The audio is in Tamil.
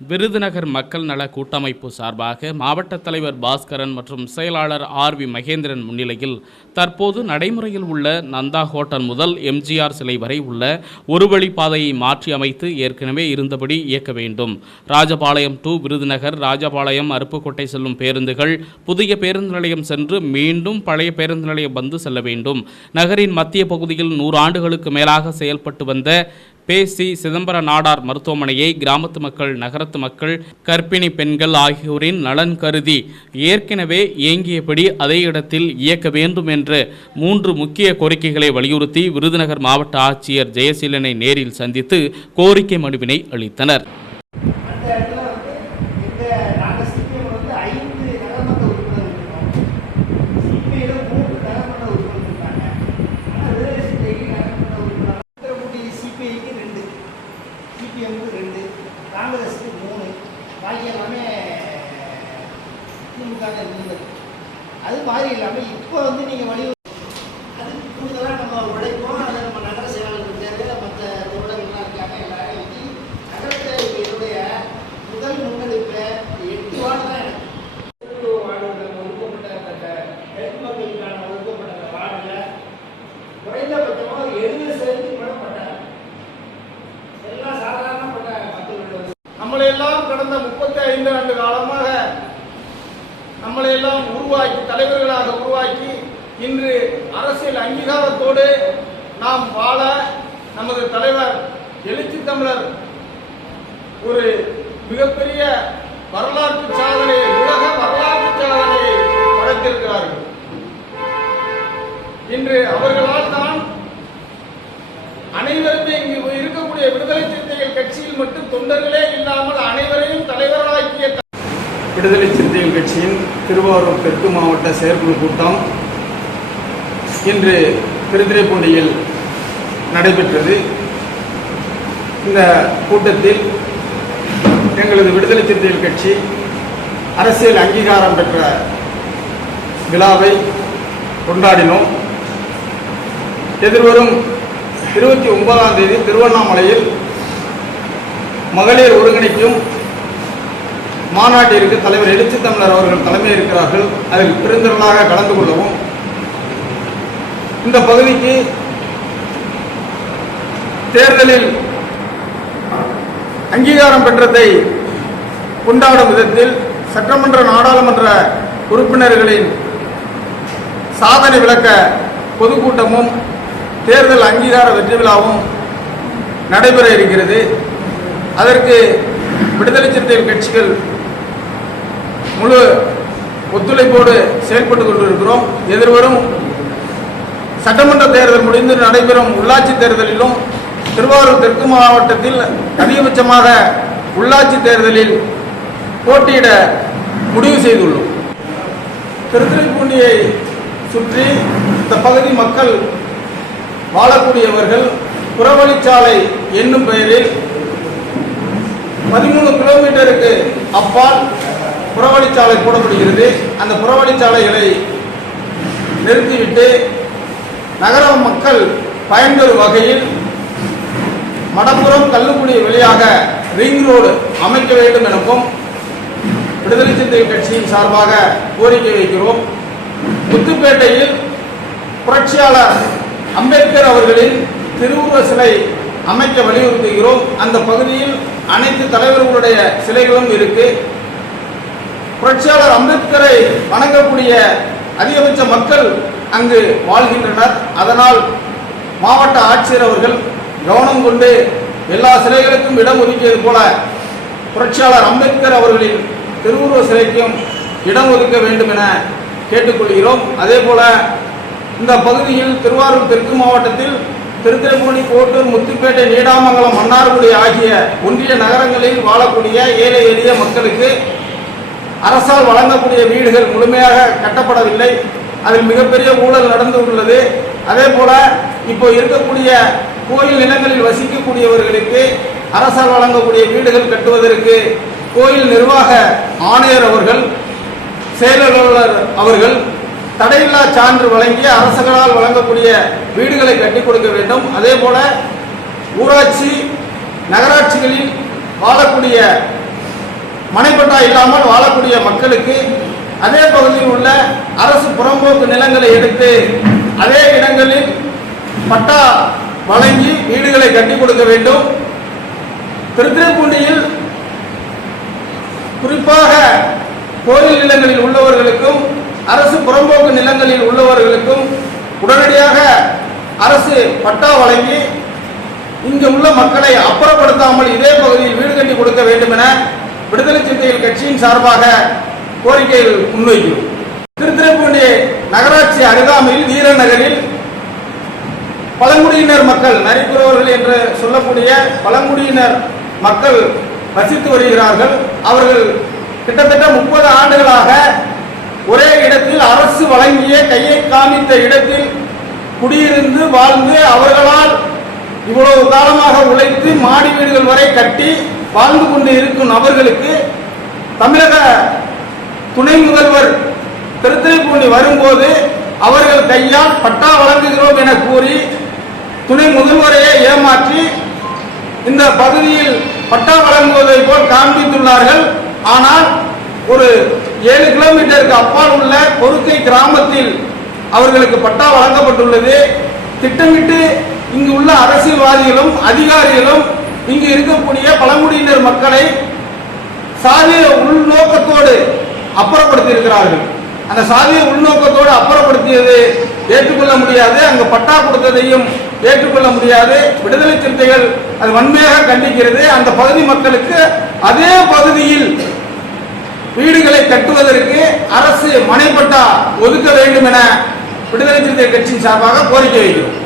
விருதுநகர் மக்கள் நல கூட்டமைப்பு சார்பாக மாவட்ட தலைவர் பாஸ்கரன் மற்றும் செயலாளர் ஆர் வி மகேந்திரன் முன்னிலையில் தற்போது நடைமுறையில் உள்ள நந்தா ஹோட்டல் முதல் எம்ஜிஆர் சிலை வரை உள்ள ஒரு வழி பாதையை மாற்றி அமைத்து ஏற்கனவே இருந்தபடி இயக்க வேண்டும். ராஜபாளையம் டு விருதுநகர் ராஜபாளையம் அருப்புக்கோட்டை செல்லும் பேருந்துகள் புதிய பேருந்து நிலையம் சென்று மீண்டும் பழைய பேருந்து நிலையம் வந்து செல்ல வேண்டும். நகரின் மத்திய பகுதியில் நூறு ஆண்டுகளுக்கு மேலாக செயல்பட்டு வந்த பேசி சிதம்பர நாடார் மருத்துவமனையை கிராமத்து மக்கள் நகரத்து மக்கள் கர்ப்பிணி பெண்கள் ஆகியோரின் நலன் கருதி ஏற்கனவே இயங்கியபடி அதே இடத்தில் இயக்க வேண்டும் என்ற மூன்று முக்கிய கோரிக்கைகளை வலியுறுத்தி விருதுநகர் மாவட்ட ஆட்சியர் ஜெயசீலனை நேரில் சந்தித்து கோரிக்கை மனுவினை அளித்தனர் அந்த இடத்துல வந்து இந்த நாங்கள் சிபிஎம் வந்து ஐந்து நகரமன்ற உறுப்பினர் இருக்கோம் சிபிஐயில் மூன்று நகரமன்ற உறுப்பினர் இருக்காங்க ஆனால் விடுதலை சிறுத்தைக்கு நகரமன்ற உறுப்பினர் உத்தரமுடி சிபிஐக்கு ரெண்டு சிபிஎம்க்கு ரெண்டு காங்கிரஸுக்கு மூணு பாக்கி எல்லாமே திமுக இருந்தது அது மாதிரி இல்லாமல் இப்போ வந்து நீங்கள் வலியுறுத்தி அதுக்கு கூடுதலாக நம்ம உழைப்போம். அதை நம்ம நகர செயலாளருக்கு தேவை மற்ற தோழர்கள்லாம் இருக்காங்க எல்லாரும் வச்சு நகரத்தில் என்னுடைய முதல் முன்னெடுப்பில் எட்டு வார்டு தான் எனக்கு குறைந்தபட்சமாக எழுபது சதவீதம் கூட பட்டாங்க. எல்லாம் சாதாரணப்பட்ட மக்கள் நம்மளை எல்லாம் கடந்த முப்பத்தி ஐந்து ஆண்டு காலமாக நம்மளை எல்லாம் உருவாக்கி தலைவர்களாக உருவாக்கி இன்று அரசியல் அங்கீகாரத்தோடு நாம் வாழ நமது தலைவர் எழுச்சி தமிழர் ஒரு மிகப்பெரிய வரலாற்று சாதனை உலக வரலாற்று சாதனையை படைத்திருக்கிறார்கள். இன்று அவர்களால் தான் அனைவருமே இங்கு இருக்கக்கூடிய விடுதலை சிறுத்தைகள் கட்சியில் மட்டும் தொண்டர்களே இல்லாமல் அனைவரையும் தலைவராக விடுதலை சிறுத்தைகள் கட்சியின் திருவாரூர் தெற்கு மாவட்ட செயற்குழு கூட்டம் இன்று திருத்திரைப்பூண்டியில் நடைபெற்றது. இந்த கூட்டத்தில் எங்களது விடுதலை சிறுத்தைகள் கட்சி அரசியல் அங்கீகாரம் பெற்ற விழாவை கொண்டாடினோம். எதிர்வரும் இருபத்தி ஒன்பதாம் தேதி திருவண்ணாமலையில் மகளிர் ஒருங்கிணைக்கும் மாநாட்டிற்கு தலைவர் எழுச்சி தமிழர் அவர்கள் தலைமை இருக்கிறார்கள். அதில் பெருந்திரளாக கலந்து கொள்ளவும். இந்த பகுதிக்கு தேர்தலில் அங்கீகாரம் பெற்றதை கொண்டாடும் விதத்தில் சட்டமன்ற நாடாளுமன்ற உறுப்பினர்களின் சாதனை விளக்க பொதுக்கூட்டமும் தேர்தல் அங்கீகார வெற்றி விழாவும் நடைபெற இருக்கிறது. அதற்கு விடுதலை சிறுத்தைகள் கட்சிகள் முழு ஒத்துழைப்போடு செயல்பட்டு கொண்டிருக்கிறோம். எதிர்வரும் சட்டமன்ற தேர்தல் முடிந்து நடைபெறும் உள்ளாட்சி தேர்தலிலும் திருவாரூர் தெற்கு மாவட்டத்தில் அதிகபட்சமாக உள்ளாட்சி தேர்தலில் போட்டியிட முடிவு செய்துள்ளோம். திருத்துறைப்பூண்டியை சுற்றி இந்த பகுதி மக்கள் வாழக்கூடியவர்கள் புறவழிச்சாலை என்னும் பெயரில் பதிமூணு கிலோமீட்டருக்கு அப்பால் புறவழிச்சாலை போடப்படுகிறது. அந்த புறவழிச்சாலைகளை நிறுத்திவிட்டு நகர மக்கள் பயன்பெறும் வகையில் மடப்புறம் கல்லுக்குடி வழியாக ரிங் ரோடு அமைக்க வேண்டும் எனவும் விடுதலை சிறுத்தைகள் கட்சியின் சார்பாக கோரிக்கை வைக்கிறோம். முத்துப்பேட்டையில் புரட்சியாளர் அம்பேத்கர் அவர்களின் திருவுருவ சிலை அமைக்க வலியுறுத்துகிறோம். அந்த பகுதியில் அனைத்து தலைவர்களுடைய சிலைகளும் இருக்குது புரட்சியாளர் அம்பேத்கரை வணங்கக்கூடிய அதிகபட்ச மக்கள் அங்கு வாழ்கின்றனர். அதனால் மாவட்ட ஆட்சியர் அவர்கள் கவனம் கொண்டு எல்லா சிலைகளுக்கும் இடம் ஒதுக்கியது போல புரட்சியாளர் அம்பேத்கர் அவர்களின் திருவுருவ சிலைக்கும் இடம் ஒதுக்க வேண்டும் என கேட்டுக்கொள்கிறோம். அதே போல இந்த பகுதியில் திருவாரூர் தெற்கு மாவட்டத்தில் திருத்துறைப்பூண்டி கோட்டூர் முத்துப்பேட்டை நீடாமங்கலம் மன்னார்குடி ஆகிய ஒன்றிய நகரங்களில் வாழக்கூடிய ஏழை எளிய மக்களுக்கு அரசால் வழங்கக்கூடிய வீடுகள் முழுமையாக கட்டப்படவில்லை. அதில் மிகப்பெரிய ஊழல் நடந்து உள்ளது. அதே போல இப்போ இருக்கக்கூடிய கோயில் நிலங்களில் வசிக்கக்கூடியவர்களுக்கு அரசால் வழங்கக்கூடிய வீடுகள் கட்டுவதற்கு கோயில் நிர்வாக ஆணையர் அவர்கள் செயலாளர் அவர்கள் தடையில்லா சான்று வழங்கி அரசுகளால் வழங்கக்கூடிய வீடுகளை கட்டி கொடுக்க வேண்டும். அதே போல ஊராட்சி நகராட்சிகளில் வாழக்கூடிய மனைப்பட்டா இல்லாமல் வாழக்கூடிய மக்களுக்கு அதே பகுதியில் உள்ள அரசு புறம்போக்கு நிலங்களை எடுத்து அதே இடங்களில் பட்டா வழங்கி வீடுகளை கட்டி கொடுக்க வேண்டும். திருத்துறைப்பூண்டியில் குறிப்பாக கோயில் நிலங்களில் உள்ளவர்களுக்கும் அரசு புறம்போக்கு நிலங்களில் உள்ளவர்களுக்கும் உடனடியாக அரசு பட்டா வழங்கி இங்கு உள்ள மக்களை அப்புறப்படுத்தாமல் இதே பகுதியில் வீடு கட்டி கொடுக்க வேண்டும் என விடுதலை சிறுத்தைகள் கட்சியின் சார்பாக கோரிக்கைகள் முன்வைக்கிறோம். திருத்துறைப்பூண்டி நகராட்சி அருகாமையில் வீரநகரில் பழங்குடியினர் மக்கள் நரிக்குறவர்கள் என்று சொல்லக்கூடிய பழங்குடியினர் மக்கள் வசித்து வருகிறார்கள். அவர்கள் கிட்டத்தட்ட முப்பது ஆண்டுகளாக ஒரே இடத்தில் அரசு வழங்கிய கையை காமித்த இடத்தில் குடியிருந்து வாழ்ந்து அவர்களால் இவ்வளவு காலமாக உழைத்து மாடி வீடுகள் வரை கட்டி வாழ்ந்து கொண்டு இருக்கும் நபர்களுக்கு தமிழக துணை முதல்வர் திருத்துறைப்பூண்டி வரும்போது அவர்கள் கையால் பட்டா வழங்குகிறோம் என கூறி துணை முதல்வரையே ஏமாற்றி இந்த பகுதியில் பட்டா வழங்குவதை போல் காண்பித்துள்ளார்கள். ஆனால் ஒரு ஏழு கிலோமீட்டருக்கு அப்பால் உள்ள பொறுக்கை கிராமத்தில் அவர்களுக்கு பட்டா வழங்கப்பட்டுள்ளது. திட்டமிட்டு இங்கு உள்ள அரசியல்வாதிகளும் அதிகாரிகளும் இங்கு இருக்கக்கூடிய பழங்குடியினர் மக்களை சாதிய உள்நோக்கத்தோடு அப்புறப்படுத்தி இருக்கிறார்கள் அந்த சாதிய உள்நோக்கத்தோடு அப்புறப்படுத்தியது ஏற்றுக்கொள்ள முடியாது. அங்கு பட்டா கொடுத்ததையும் ஏற்றுக்கொள்ள முடியாது. விடுதலை சிறுத்தைகள் அது வன்மையாக கண்டிக்கிறது. அந்த பகுதி மக்களுக்கு அதே பகுதியில் வீடுகளை கட்டுவதற்கு அரசு மனைப்பட்டா ஒதுக்க வேண்டும் என விடுதலை சிறுத்தை கட்சியின் சார்பாக கோரிக்கை வைக்கிறோம்.